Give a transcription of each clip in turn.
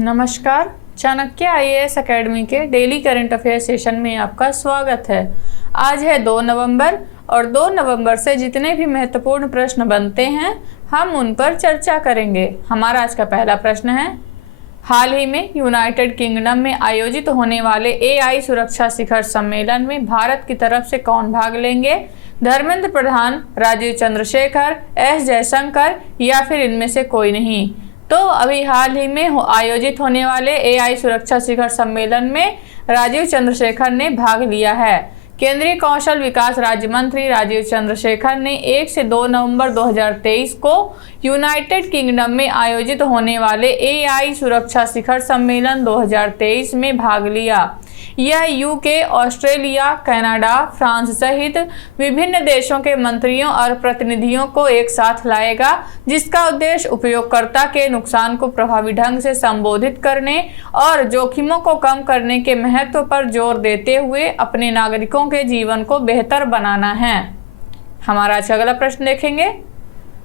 नमस्कार। Chanakya IAS academy के daily current affair session में आपका स्वागत है। आज है 2 नवंबर और 2 नवंबर से जितने भी महत्वपूर्ण प्रश्न बनते हैं हम उन पर चर्चा करेंगे। हमारा आज का पहला प्रश्न है, हाल ही में यूनाइटेड किंगडम में आयोजित होने वाले एआई सुरक्षा शिखर सम्मेलन में भारत की तरफ से कौन भाग लेंगे? धर्मेंद्र प्रधान, राजीव चंद्रशेखर, एस जयशंकर या फिर इनमें से कोई नहीं? तो अभी हाल ही में आयोजित होने वाले एआई सुरक्षा शिखर सम्मेलन में राजीव चंद्रशेखर ने भाग लिया है। केंद्रीय कौशल विकास राज्य मंत्री राजीव चंद्रशेखर ने 1 से 2 नवंबर 2023 को यूनाइटेड किंगडम में आयोजित होने वाले एआई सुरक्षा शिखर सम्मेलन 2023 में भाग लिया। यह यूके, ऑस्ट्रेलिया, कनाडा, फ्रांस सहित विभिन्न देशों के मंत्रियों और प्रतिनिधियों को एक साथ लाएगा, जिसका उद्देश्य उपयोगकर्ता के नुकसान को प्रभावी ढंग से संबोधित करने और जोखिमों को कम करने के महत्व पर जोर देते हुए अपने नागरिकों के जीवन को बेहतर बनाना है। हमारा आज अगला प्रश्न देखेंगे,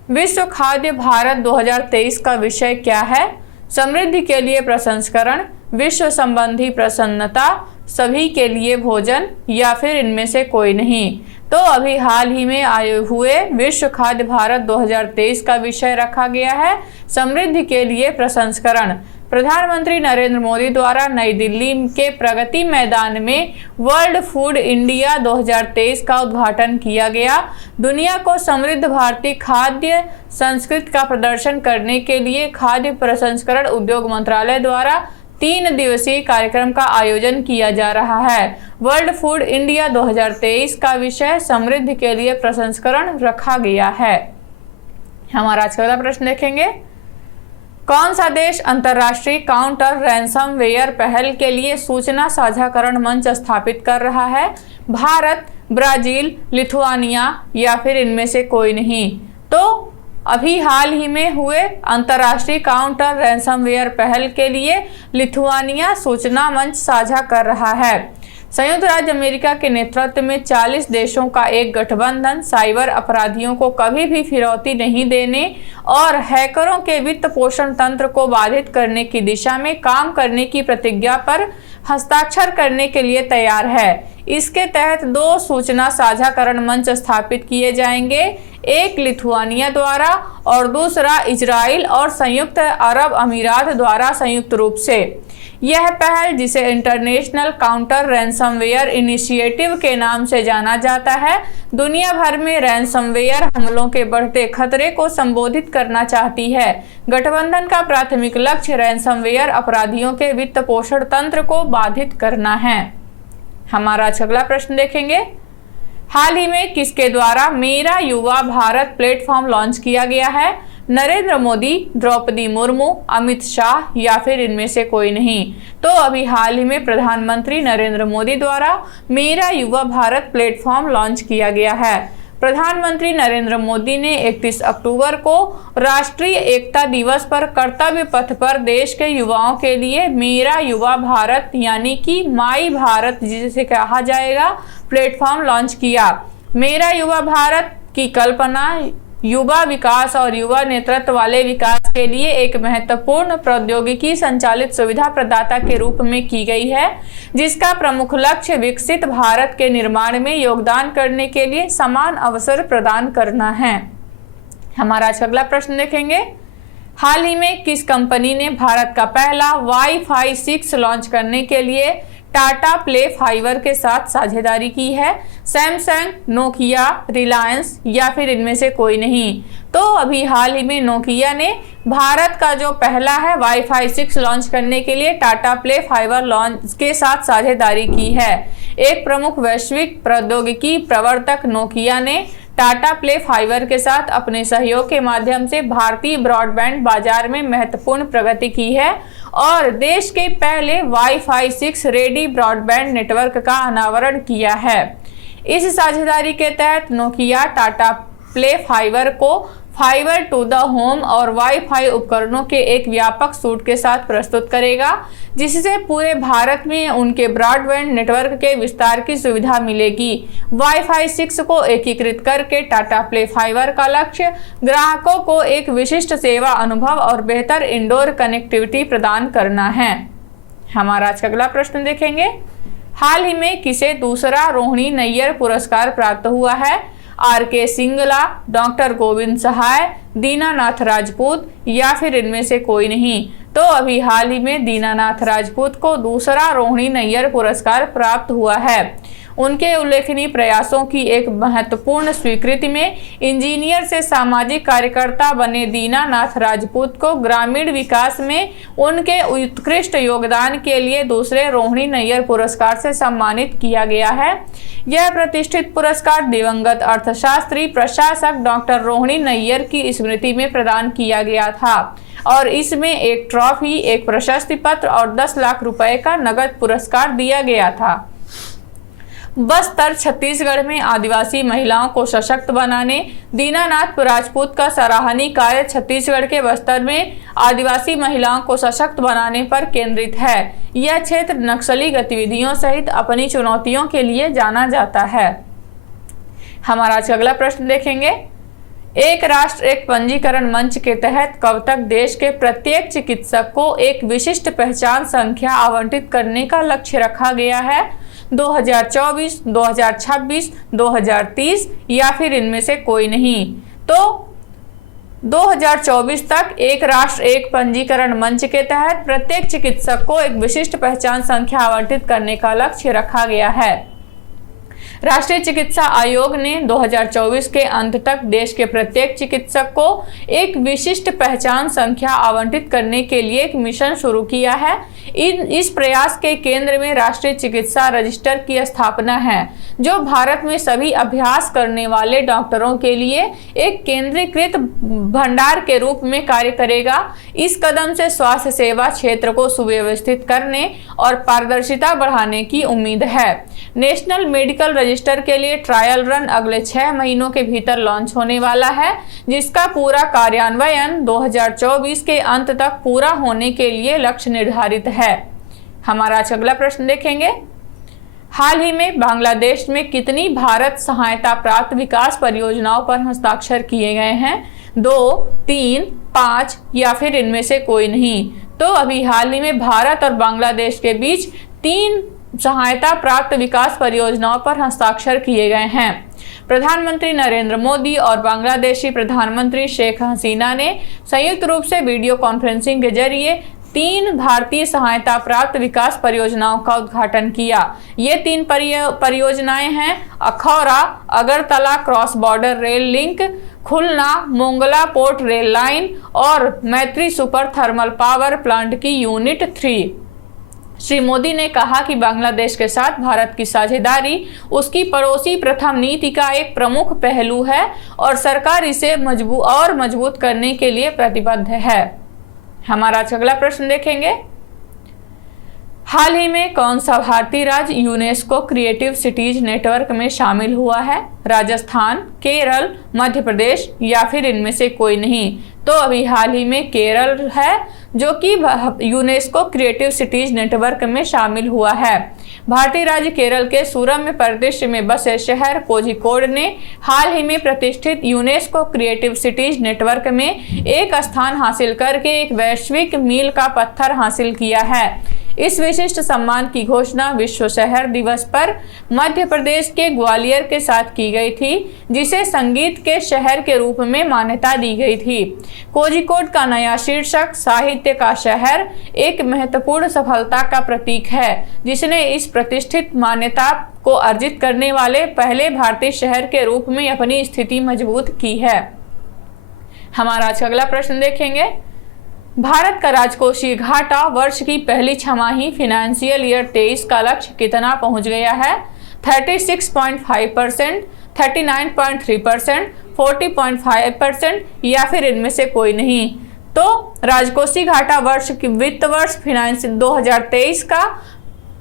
विश्व खाद्य भारत 2023 का विषय क्या है? समृद्धि के लिए प्रसंस्करण, विश्व संबंधी प्रसन्नता, सभी के लिए भोजन या फिर इनमें से कोई नहीं? तो अभी हाल ही में आए हुए विश्व खाद्य भारत 2023 का विषय रखा गया है समृद्धि के लिए प्रसंस्करण। प्रधानमंत्री नरेंद्र मोदी द्वारा नई दिल्ली के प्रगति मैदान में वर्ल्ड फूड इंडिया 2023 का उद्घाटन किया गया। दुनिया को समृद्ध भारतीय खाद्य संस्कृति का प्रदर्शन करने के लिए खाद्य प्रसंस्करण उद्योग मंत्रालय द्वारा 3 दिवसीय कार्यक्रम का आयोजन किया जा रहा है। वर्ल्ड फूड इंडिया 2023 का विषय समृद्धि के लिए प्रसंस्करण रखा गया है। हमारा आज का अगला प्रश्न देखेंगे, कौन सा देश अंतर्राष्ट्रीय काउंटर रैंसमवेयर पहल के लिए सूचना साझाकरण मंच स्थापित कर रहा है? भारत, ब्राजील, लिथुआनिया या फिर इनमें से कोई नहीं? तो अभी हाल ही में हुए अंतर्राष्ट्रीय काउंटर रैंसमवेयर पहल के लिए लिथुआनिया सूचना मंच साझा कर रहा है। संयुक्त राज्य अमेरिका के नेतृत्व में 40 देशों का एक गठबंधन साइबर अपराधियों को कभी भी फिरौती नहीं देने और हैकरों के वित्त पोषण तंत्र को बाधित करने की दिशा में काम करने की प्रतिज्ञा पर हस्ताक्षर करने के लिए तैयार है। इसके तहत 2 सूचना साझाकरण मंच स्थापित किए जाएंगे, एक लिथुआनिया द्वारा और दूसरा इजराइल और संयुक्त अरब अमीरात द्वारा संयुक्त रूप से। यह पहल, जिसे इंटरनेशनल काउंटर रैंसमवेयर इनिशिएटिव के नाम से जाना जाता है, दुनिया भर में रैंसमवेयर हमलों के बढ़ते खतरे को संबोधित करना चाहती है। गठबंधन का प्राथमिक लक्ष्य रैंसमवेयर अपराधियों के वित्त पोषण तंत्र को बाधित करना है। हमारा अगला प्रश्न देखेंगे, हाल ही में किसके द्वारा मेरा युवा भारत प्लेटफॉर्म लॉन्च किया गया है? नरेंद्र मोदी, द्रौपदी मुर्मू, अमित शाह या फिर इनमें से कोई नहीं? तो अभी हाल ही में प्रधानमंत्री नरेंद्र मोदी द्वारा मेरा युवा भारत प्लेटफॉर्म लॉन्च किया गया है। प्रधानमंत्री नरेंद्र मोदी ने 31 अक्टूबर को राष्ट्रीय एकता दिवस पर कर्तव्य पथ पर देश के युवाओं के लिए मेरा युवा भारत यानी कि माई भारत जिसे कहा जाएगा प्लेटफॉर्म लॉन्च किया। मेरा युवा भारत की कल्पना युवा विकास और युवा नेतृत्व वाले विकास के लिए एक महत्वपूर्ण प्रौद्योगिकी संचालित सुविधा प्रदाता के रूप में की गई है, जिसका प्रमुख लक्ष्य विकसित भारत के निर्माण में योगदान करने के लिए समान अवसर प्रदान करना है। हमारा अगला प्रश्न देखेंगे, हाल ही में किस कंपनी ने भारत का पहला वाईफाई 6 लॉन्च करने के लिए टाटा प्ले फाइबर के साथ साझेदारी की है? सैमसंग, नोकिया, रिलायंस या फिर इनमें से कोई नहीं? तो अभी हाल ही में नोकिया ने भारत का जो पहला है वाईफाई 6 लॉन्च करने के लिए टाटा प्ले फाइबर लॉन्च के साथ साझेदारी की है। एक प्रमुख वैश्विक प्रौद्योगिकी प्रवर्तक नोकिया ने टाटा प्ले फाइबर के साथ अपने सहयोग के माध्यम से भारतीय ब्रॉडबैंड बाजार में महत्वपूर्ण प्रगति की है और देश के पहले वाईफाई 6 रेडी ब्रॉडबैंड नेटवर्क का अनावरण किया है। इस साझेदारी के तहत नोकिया टाटा प्ले फाइबर को फाइबर टू द होम और वाईफाई उपकरणों के एक व्यापक सूट के साथ प्रस्तुत करेगा, जिससे पूरे भारत में उनके ब्रॉडबैंड नेटवर्क के विस्तार की सुविधा मिलेगी। वाईफाई 6 को एकीकृत करके टाटा प्ले फाइबर का लक्ष्य ग्राहकों को एक विशिष्ट सेवा अनुभव और बेहतर इंडोर कनेक्टिविटी प्रदान करना है। हमारा आज का अगला प्रश्न देखेंगे। हाल ही में किसे दूसरा रोहिणी नैयर पुरस्कार प्राप्त हुआ है? आर.के. सिंगला, डॉक्टर गोविंद सहाय, दीनानाथ राजपूत या फिर इनमें से कोई नहीं। तो अभी हाल ही में दीनानाथ राजपूत को दूसरा रोहिणी नैयर पुरस्कार प्राप्त हुआ है। उनके उल्लेखनीय प्रयासों की एक महत्वपूर्ण स्वीकृति में इंजीनियर से सामाजिक कार्यकर्ता बने दीनानाथ राजपूत को ग्रामीण विकास में उनके उत्कृष्ट योगदान के लिए दूसरे रोहिणी नैयर पुरस्कार से सम्मानित किया गया है। यह प्रतिष्ठित पुरस्कार दिवंगत अर्थशास्त्री प्रशासक डॉक्टर रोहिणी नैयर की स्मृति में प्रदान किया गया था और इसमें एक ट्रॉफी, एक प्रशस्ति पत्र और 10 लाख रुपए का नगद पुरस्कार दिया गया था। बस्तर छत्तीसगढ़ में आदिवासी महिलाओं को सशक्त बनाने दीनानाथ राजपूत का सराहनीय कार्य छत्तीसगढ़ के बस्तर में आदिवासी महिलाओं को सशक्त बनाने पर केंद्रित है। यह क्षेत्र नक्सली गतिविधियों सहित अपनी चुनौतियों के लिए जाना जाता है। हमारा आज का अगला प्रश्न देखेंगे। एक राष्ट्र एक पंजीकरण मंच के तहत कब तक देश के प्रत्येक चिकित्सक को एक विशिष्ट पहचान संख्या आवंटित करने का लक्ष्य रखा गया है? 2024, 2026, 2030 या फिर इनमें से कोई नहीं। तो 2024 तक एक राष्ट्र एक पंजीकरण मंच के तहत प्रत्येक चिकित्सक को एक विशिष्ट पहचान संख्या आवंटित करने का लक्ष्य रखा गया है। राष्ट्रीय चिकित्सा आयोग ने 2024 के अंत तक देश के प्रत्येक चिकित्सक को एक विशिष्ट पहचान संख्या आवंटित करने के लिए एक मिशन शुरू किया है। इस प्रयास के केंद्र में राष्ट्रीय चिकित्सा रजिस्टर की स्थापना है, जो भारत में सभी अभ्यास करने वाले डॉक्टरों के लिए एक केंद्रीकृत भंडार के रूप में कार्य करेगा। इस कदम से स्वास्थ्य सेवा क्षेत्र को सुव्यवस्थित करने और पारदर्शिता बढ़ाने की उम्मीद है। नेशनल मेडिकल रजिस्टर के लिए ट्रायल रन अगले 6 महीनों के भीतर लॉन्च होने वाला है, जिसका पूरा कार्यान्वयन 2024 के अंत तक पूरा होने के लिए लक्ष्य निर्धारित है। हमारा आज अगला प्रश्न देखेंगे। हाल ही में बांग्लादेश में कितनी भारत सहायता प्राप्त विकास परियोजनाओं पर हस्ताक्षर किए गए हैं? 2, 3, 5 या फिर इनमें से कोई नहीं। तो अभी हाल ही में भारत और बांग्लादेश के बीच 3 सहायता प्राप्त विकास परियोजनाओं पर हस्ताक्षर किए गए हैं। प्रधानमंत्री नरेंद्र मोदी और बांग्लादेशी प्रधानमंत्री शेख हसीना ने संयुक्त रूप से वीडियो कॉन्फ्रेंसिंग के जरिए 3 भारतीय सहायता प्राप्त विकास परियोजनाओं का उद्घाटन किया। ये 3 परियोजनाएं हैं Akhaura Agartala cross border rail link, Khulna Mongla port rail line और Maitri super thermal power plant की यूनिट 3। श्री मोदी ने कहा कि बांग्लादेश के साथ भारत की साझेदारी उसकी पड़ोसी प्रथम नीति का एक प्रमुख पहलू है और सरकार इसे मजबूत करने के लिए प्रतिबद्ध है। हमारा अगला प्रश्न देखेंगे। हाल ही में कौन सा भारतीय राज्य यूनेस्को क्रिएटिव सिटीज नेटवर्क में शामिल हुआ है? राजस्थान, केरल, मध्य प्रदेश या फिर इनमें से कोई नहीं। तो अभी हाल ही में केरल है जो कि यूनेस्को क्रिएटिव सिटीज नेटवर्क में शामिल हुआ है। भारतीय राज्य केरल के सूरम्य परिदृश्य में बसे शहर कोझिकोड ने हाल ही में प्रतिष्ठित यूनेस्को क्रिएटिव सिटीज नेटवर्क में एक स्थान हासिल करके एक वैश्विक मील का पत्थर हासिल किया है। इस विशिष्ट सम्मान की घोषणा विश्व शहर दिवस पर मध्य प्रदेश के ग्वालियर के साथ की गई थी, जिसे संगीत के शहर के रूप में मान्यता दी गई थी। कोझिकोड का नया शीर्षक साहित्य का शहर एक महत्वपूर्ण सफलता का प्रतीक है, जिसने इस प्रतिष्ठित मान्यता को अर्जित करने वाले पहले भारतीय शहर के रूप में अपनी स्थिति मजबूत की है। हमारा आज अगला प्रश्न देखेंगे। भारत का राजकोषीय घाटा वर्ष की पहली छमाही फाइनेंशियल ईयर 23 का लक्ष्य कितना पहुंच गया है? 36.5%, 39.3%, 40.5% या फिर इनमें से कोई नहीं। तो राजकोषीय घाटा वित्त वर्ष फाइनेंस 2023 का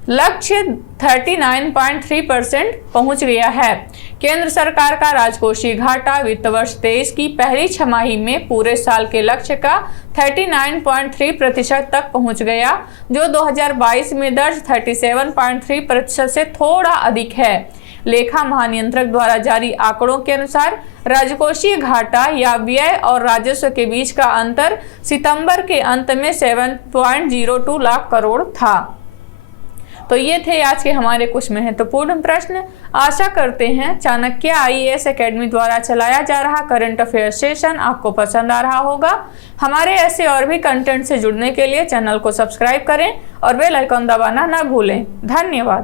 लक्ष्य 39.3% पहुंच गया है। केंद्र सरकार का राजकोषीय घाटा वित्त वर्ष 23 की पहली छमाही में पूरे साल के लक्ष्य का 39.3% तक पहुंच गया, जो 2022 में दर्ज 37.3% से थोड़ा अधिक है। लेखा महानियंत्रक द्वारा जारी आंकड़ों के अनुसार राजकोषीय घाटा या व्यय और राजस्व के बीच का अंतर सितंबर के अंत में 7.02 लाख करोड़ था। तो ये थे आज के हमारे कुछ महत्वपूर्ण प्रश्न। आशा करते हैं चाणक्य IAS एकेडमी द्वारा चलाया जा रहा करंट अफेयर सेशन आपको पसंद आ रहा होगा। हमारे ऐसे और भी कंटेंट से जुड़ने के लिए चैनल को सब्सक्राइब करें और बेल आइकन दबाना ना भूलें। धन्यवाद।